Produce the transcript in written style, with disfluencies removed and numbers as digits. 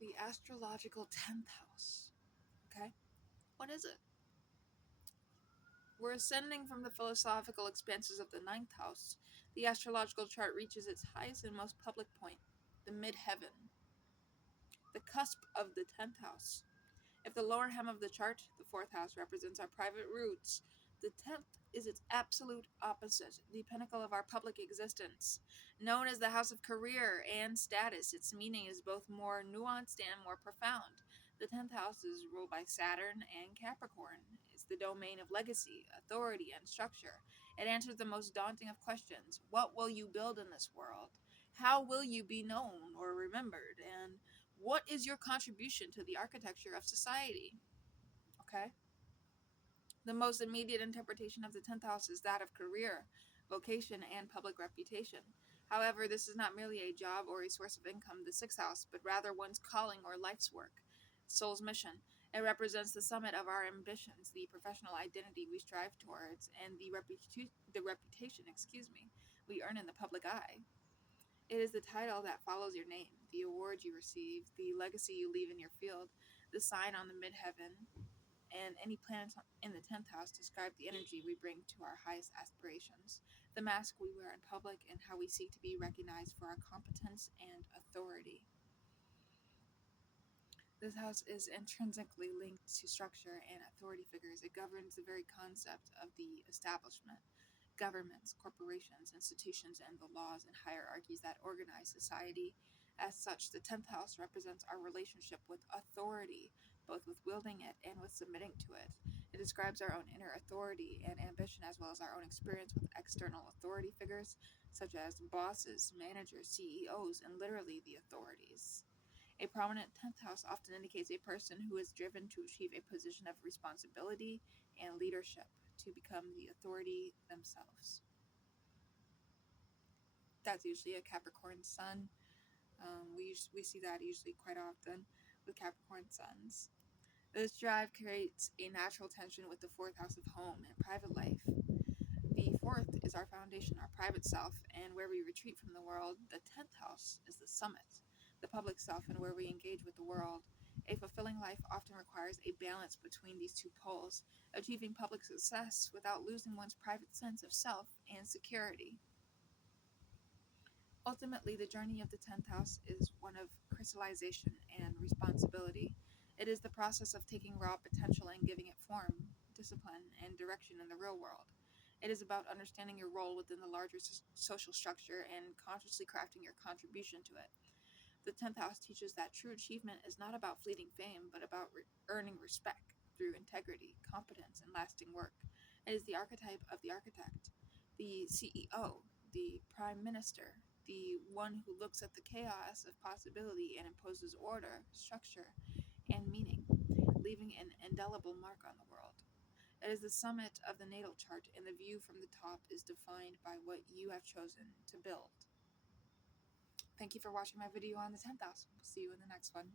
The astrological 10th house. Okay? What is it? We're ascending from the philosophical expanses of the ninth house. The astrological chart reaches its highest and most public point, the midheaven, the cusp of the 10th house. If the lower hem of the chart, the fourth house, represents our private roots, the 10th is its absolute opposite, the pinnacle of our public existence. Known as the house of career and status, its meaning is both more nuanced and more profound. The 10th house is ruled by Saturn and Capricorn. It's the domain of legacy, authority, and structure. It answers the most daunting of questions. What will you build in this world? How will you be known or remembered? And what is your contribution to the architecture of society? Okay. The most immediate interpretation of the 10th house is that of career, vocation, and public reputation. However, this is not merely a job or a source of income, the 6th house, but rather one's calling or life's work, soul's mission. It represents the summit of our ambitions, the professional identity we strive towards, and the reputation, we earn in the public eye. It is the title that follows your name, the award you receive, the legacy you leave in your field, the sign on the midheaven, and any planets in the 10th house describe the energy we bring to our highest aspirations, the mask we wear in public, and how we seek to be recognized for our competence and authority. This house is intrinsically linked to structure and authority figures. It governs the very concept of the establishment, governments, corporations, institutions, and the laws and hierarchies that organize society. As such, the 10th house represents our relationship with authority, both with wielding it and with submitting to it. It describes our own inner authority and ambition, as well as our own experience with external authority figures, such as bosses, managers, CEOs, and literally the authorities. A prominent 10th house often indicates a person who is driven to achieve a position of responsibility and leadership, to become the authority themselves. That's usually a Capricorn sun. We see that usually quite often with Capricorn suns. This drive creates a natural tension with the fourth house of home and private life. The fourth is our foundation, our private self, and where we retreat from the world. The 10th house is the summit, the public self, and where we engage with the world. A fulfilling life often requires a balance between these two poles, achieving public success without losing one's private sense of self and security. Ultimately, the journey of the 10th house is one of crystallization and responsibility. It is the process of taking raw potential and giving it form, discipline, and direction in the real world. It is about understanding your role within the larger social structure and consciously crafting your contribution to it. The 10th house teaches that true achievement is not about fleeting fame, but about earning respect through integrity, competence, and lasting work. It is the archetype of the architect, the CEO, the prime minister, the one who looks at the chaos of possibility and imposes order, structure, and meaning, leaving an indelible mark on the world. It is the summit of the natal chart, and the view from the top is defined by what you have chosen to build. Thank you for watching my video on the 10th house. We'll see you in the next one.